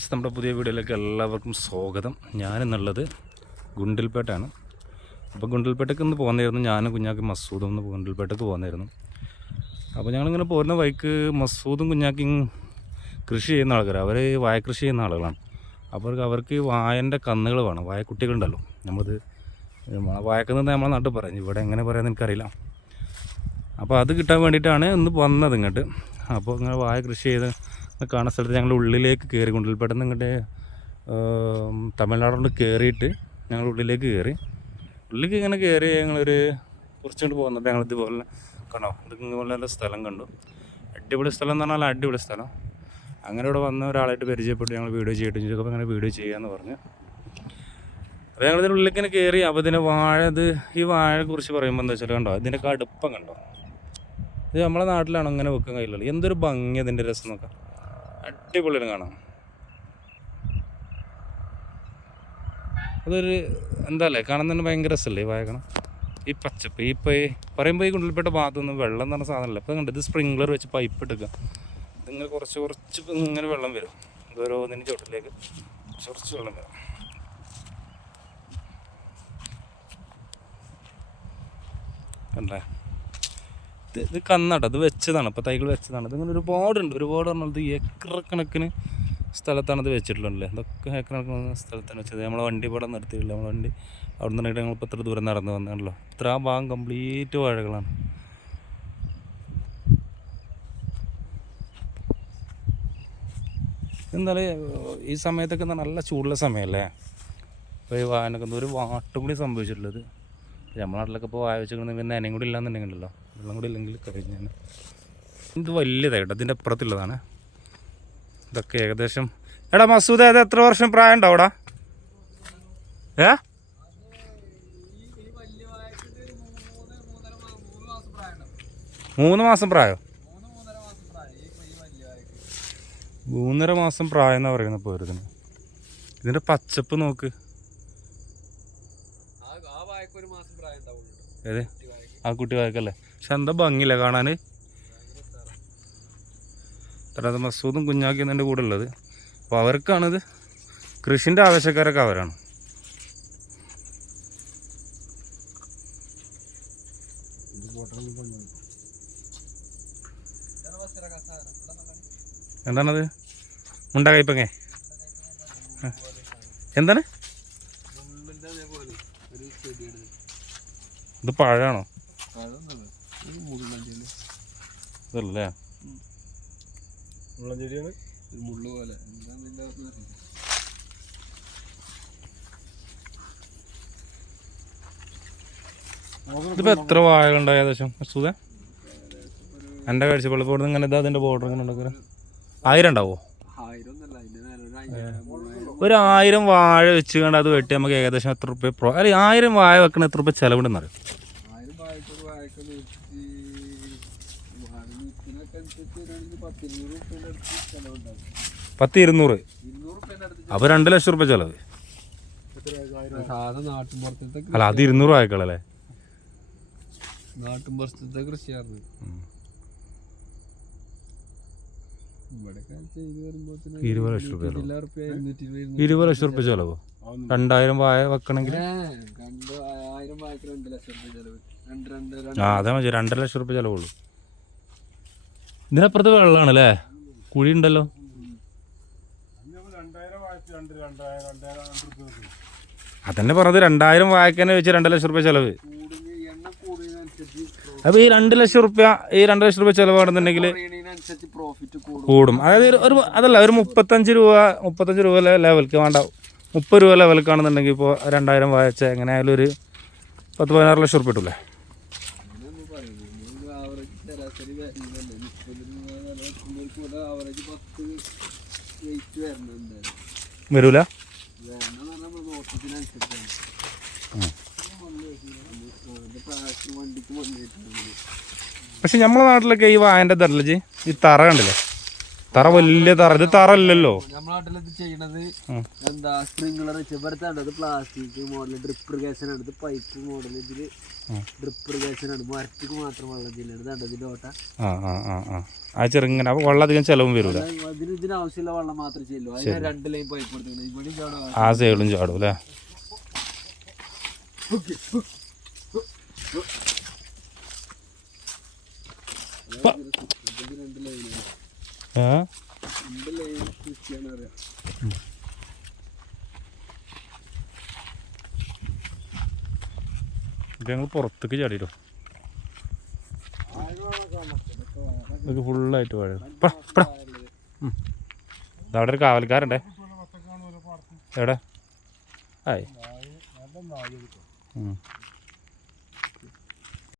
നമ്മുടെ പുതിയ വീഡിയോയിലേക്ക് എല്ലാവർക്കും സ്വാഗതം. ഞാനെന്നുള്ളത് ഗുണ്ടിൽപേട്ടാണ് അപ്പോൾ ഗുണ്ടിൽപേട്ടയ്ക്ക് ഒന്ന് പോകുന്നതായിരുന്നു ഞാനും കുഞ്ഞാക്കി മസൂദും ഒന്ന് ഗുണ്ടിൽപേട്ടയ്ക്ക് പോകുന്നതായിരുന്നു അപ്പോൾ ഞങ്ങളിങ്ങനെ പോരുന്ന വഴിക്ക് മസൂദും കുഞ്ഞാക്കിയും കൃഷി ചെയ്യുന്ന ആൾക്കാർ അവർ വായ കൃഷി ചെയ്യുന്ന ആളുകളാണ്. അപ്പോൾ അവർക്ക് വായന്റെ കന്നുകൾ വേണം. വായക്കുട്ടികളുണ്ടല്ലോ. നമ്മളത് വായക്കുന്നത് നമ്മളെ നാട്ടിൽ പറയും. ഇവിടെ എങ്ങനെ പറയാമെന്ന് എനിക്കറിയില്ല. അപ്പോൾ അത് കിട്ടാൻ വേണ്ടിയിട്ടാണ് ഇന്ന് വന്നത് ഇങ്ങോട്ട്. അപ്പോൾ ഇങ്ങനെ വായ കൃഷി ചെയ്ത് കാണുന്ന സ്ഥലത്ത് ഞങ്ങൾ ഉള്ളിലേക്ക് കയറി കൊണ്ടിൽപ്പെട്ടെന്ന് ഇങ്ങോട്ട് തമിഴ്നാടുകൊണ്ട് കയറിയിട്ട് ഞങ്ങൾ ഉള്ളിലേക്ക് കയറി. ഉള്ളിലേക്ക് ഇങ്ങനെ കയറി ഞങ്ങളൊരു കുറച്ചുകൊണ്ട് പോകുന്നപ്പോൾ ഞങ്ങൾ ഇതുപോലെ കണ്ടോ ഇതുപോലെ സ്ഥലം കണ്ടു. അടിപൊളി സ്ഥലം എന്ന് പറഞ്ഞാൽ അടിപൊളി സ്ഥലം. അങ്ങനെ ഇവിടെ വന്ന ഒരാളായിട്ട് പരിചയപ്പെട്ടു. ഞങ്ങൾ വീഡിയോ ചെയ്തിട്ട് ചോദിച്ചപ്പോൾ അങ്ങനെ വീഡിയോ ചെയ്യാമെന്ന് പറഞ്ഞു. അപ്പോൾ ഞങ്ങൾ ഇതിന്റെ ഉള്ളിലേക്ക് ഇങ്ങനെ കയറി. അപ്പോൾ ഇതിന്റെ വാഴ ഇത് ഈ വാഴയെ കുറിച്ച് പറയുമ്പോൾ എന്താ വെച്ചാൽ കണ്ടോ ഇതിന്റെ കടുപ്പം കണ്ടോ. ഇത് നമ്മളെ നാട്ടിലാണ് അങ്ങനെ വെക്കാൻ കഴിയില്ലല്ലോ. എന്തൊരു ഭംഗി അതിന്റെ രസം നോക്കാം. അടിപൊളിയാണ് കാണാം അതൊരു എന്താ അല്ലേ? കാണാൻ തന്നെ ഭയങ്കര രസമല്ലേ വായക്കണം ഈ പച്ചപ്പ് ഈ ഇപ്പോൾ ഈ പറയുമ്പോൾ ഈ കുണ്ടിൽപ്പെട്ട ഭാഗത്തൊന്നും വെള്ളം എന്ന് പറഞ്ഞ സാധനമല്ല. ഇപ്പം കണ്ടത് ഇത് സ്പ്രിങ്ക്ലർ വെച്ച് പൈപ്പ് എടുക്കുക. ഇതിങ്ങനെ കുറച്ച് കുറച്ച് ഇങ്ങനെ വെള്ളം വരും. ഓരോന്നിന് ചോട്ടിലേക്ക് കുറച്ച് വെള്ളം വരും. കണ്ടേ? ഇത് ഇത് കന്നാട്ടോ. അത് വെച്ചതാണ്. ഇപ്പോൾ തൈകൾ വെച്ചതാണ്. ഇതിങ്ങനെ ഒരുപാടുണ്ട്. ഒരുപാട് പറഞ്ഞാൽ ഇത് ഏക്കർ കണക്കിന് സ്ഥലത്താണ് അത് വെച്ചിട്ടുള്ളത്. ഇതൊക്കെ ഏക്കർ കണക്കിന് സ്ഥലത്താണ് വെച്ചത്. നമ്മളെ വണ്ടി ഇവിടെ നിർത്തിയിട്ടില്ല. നമ്മളെ വണ്ടി അവിടെ നിന്നിട്ട് ഞങ്ങൾ ഇപ്പോൾ ഇത്ര ദൂരം നടന്ന് വന്നാണല്ലോ. ഇത്ര ആ ഭാഗം കംപ്ലീറ്റ് വാഴകളാണ്. എന്തായാലും ഈ സമയത്തൊക്കെ നല്ല ചൂടുള്ള സമയമല്ലേ അപ്പോൾ ഈ വായനൊക്കെ ഒരു വാട്ടും കൂടി സംഭവിച്ചിട്ടുള്ളത്. നമ്മുടെ നാട്ടിലൊക്കെ ഇപ്പോൾ വെച്ചിട്ടുണ്ടെങ്കിൽ പിന്നെ അനയും കൂടി ഇല്ലാന്നുണ്ടെങ്കിലല്ലോ. വെള്ളം കൂടി ഇല്ലെങ്കിൽ കഴിഞ്ഞാൽ ഇത് വലിയതായിട്ട് അതിന്റെ അപ്പുറത്തുള്ളതാണ്. ഇതൊക്കെ ഏകദേശം എടാ മസൂദ അത് എത്ര വർഷം പ്രായം ഉണ്ടോ അവിടെ? ഏ? മൂന്ന് മാസം പ്രായം? മൂന്നര മാസം പ്രായം എന്നാ പറയുന്നത് ഇപ്പോൾ ഇതിന്റെ പച്ചപ്പ് നോക്ക്. ഏത്? ആ കുട്ടി പക്ഷെ എന്താ ഭംഗിയില്ല കാണാൻ തരാതെ മസൂദും കുഞ്ഞാക്കിയും എന്റെ കൂടെ ഉള്ളത്. അപ്പോൾ അവർക്കാണിത് കൃഷിന്റെ ആവശ്യക്കാരൊക്കെ അവരാണ്. എന്താണത്? മുണ്ട കയ്പങ്ങേ? എന്താണ്? ഇത് പഴമാണോ? ഇതല്ലേ? മുള്ളഞ്ചെടിയാണ് മുള്ളു പോലെ. എന്താ ഇതിപ്പോൾ എത്ര വാഴകളുണ്ടായ ഏകദേശം? സുധ എന്റെ കാഴ്ചപ്പാട് ഇപ്പോൾ ഇങ്ങനെ ഇതാ അതിന്റെ ബോർഡർ ഇങ്ങനെ ഉണ്ടാക്കുക ആയിരം ഉണ്ടാവോ? ആയിരം ഒന്നല്ല ഒരു ആയിരം വാഴ വെച്ച് കണ്ട് അത് വെട്ടി നമുക്ക് ഏകദേശം എത്ര റുപ്യ പ്രോ അല്ല ആയിരം വാഴ വെക്കണ എത്ര റുപ്യ അറിയാം? ചിലവുണ്ടാവും. പത്ത് ഇരുന്നൂറ് അപ്പൊ അപ്പോൾ രണ്ട് ലക്ഷം റുപ്യ ചെലവ്. അല്ല അത് ഇരുന്നൂറ് വാഴക്കളല്ലേ? കൃഷിയായിരുന്നു. കൃഷിയാണ് ഇരുപത് ലക്ഷം റുപ്യ ഇരുപത് ലക്ഷം റുപ്യ ചെലവ്. രണ്ടായിരം വായ വെക്കണമെങ്കിൽ ആ അതേ മതി രണ്ടര ലക്ഷം റുപ്യ ചെലവുള്ളൂ. ഇതിനപ്പുറത്ത് വെള്ളമാണ് അല്ലേ? കുഴി ഉണ്ടല്ലോ. അതന്നെ പറഞ്ഞത് രണ്ടായിരം വാഴക്കന്നെ വെച്ച് രണ്ട് ലക്ഷം റുപ്യ ചെലവ്. അപ്പോൾ ഈ രണ്ട് ലക്ഷം റുപ്യ ഈ രണ്ട് ലക്ഷം റുപ്യ ചിലവാണെന്നുണ്ടെങ്കിൽ കൂടും. അതായത് ഒരു- അതല്ല ഒരു മുപ്പത്തഞ്ച് രൂപ മുപ്പത്തഞ്ച് രൂപ ലെവൽക്ക് വേണ്ട. മുപ്പത് രൂപ ലെവൽക്കാണെന്നുണ്ടെങ്കിൽ ഇപ്പോൾ രണ്ടായിരം വായിച്ച എങ്ങനെയായാലും ഒരു പത്ത് പതിനാറ് ലക്ഷം റുപ്യ കിട്ടൂലേ? അങ്ങനെയൊന്നും പക്ഷെ നമ്മളെ നാട്ടിലൊക്കെ ഈ വായന്റെ തരല്ലേ ഈ തറ കണ്ടില്ലേ? തറ വലിയ തറ. ഇത് തറ അല്ലല്ലോ നമ്മുടെ നാട്ടിലത് ചെയ്യണത് ഉം. എന്താ സ്പ്രിംഗ്ലർ വെച്ച് ഇവിടുത്തെ plastic model drip irrigation pipe model ഇതിൽ ഡ്രിപ്പ് ഇറിഗേഷൻ മരത്തിക്ക് മാത്രം വെള്ളം ചെല്ലുന്നത് ഇതാണ്ടോ ഇതിന്റെ ഓട്ട. ആ ചെറുങ്ങനെ. അപ്പോൾ വെള്ളം അധികം ചിലവും വരൂല. അതിന് ഇതിന് ആവശ്യമുള്ള വെള്ളം മാത്രമേ ചെല്ലൂ അതിന് രണ്ട് ലൈൻ പൈപ്പ് ചാടാ. ആ സൈഡിലും ചാടും അല്ലേ രണ്ട് ലൈൻ ഏ രണ്ട് ലൈൻ കൃഷിയാണ് പറയാം ഇത് ഞങ്ങൾ പുറത്തേക്ക് ചാടിയിട്ടോ. ഇതൊക്കെ ഫുള്ളായിട്ട് വാഴ. അവിടെ ഒരു കാവൽക്കാരുണ്ടേ എവിടെ? ആയി.